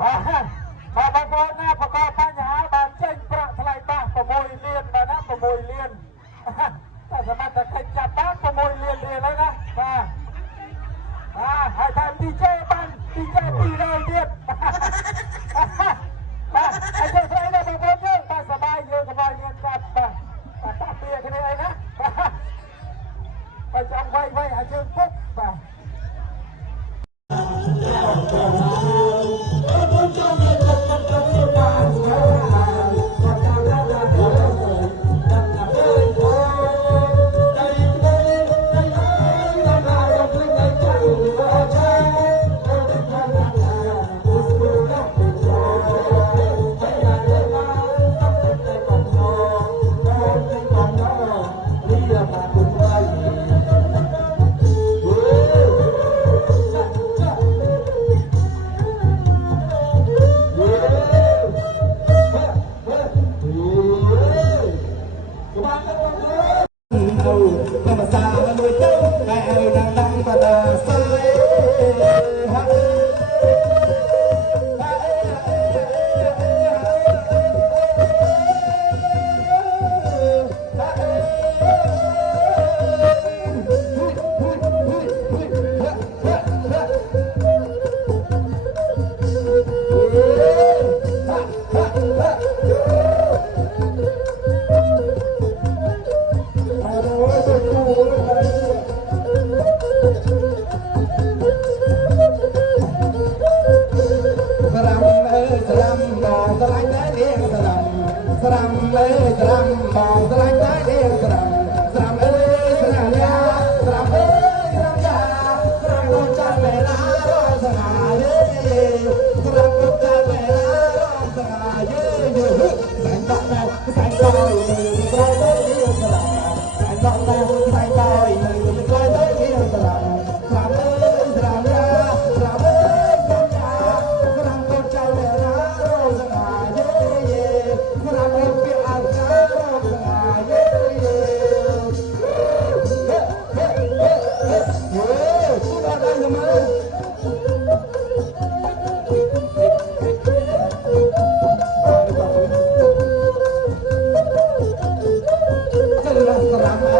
បាទបងប្អូនណាប្រកបបញ្ហាបានចេញប្រាក់ថ្លៃបាស6លានបាទណា6លានតែសមត្ថកិច្ចចាប់បាន6លានរៀលហើយណាបាទហើយតាម DJ បាន DJ 200ទៀតបាទហើយទៅស្អីណាបងប្អូនយើងបាទសប្បាយយើងកុំឲ្យមានកាត់បាទតាក់ពីគ្នាអីណាបាទចង់វាយឲ្យជើងពុកបាទ Hãy subscribe cho kênh Ghiền Mì Gõ để không bỏ lỡ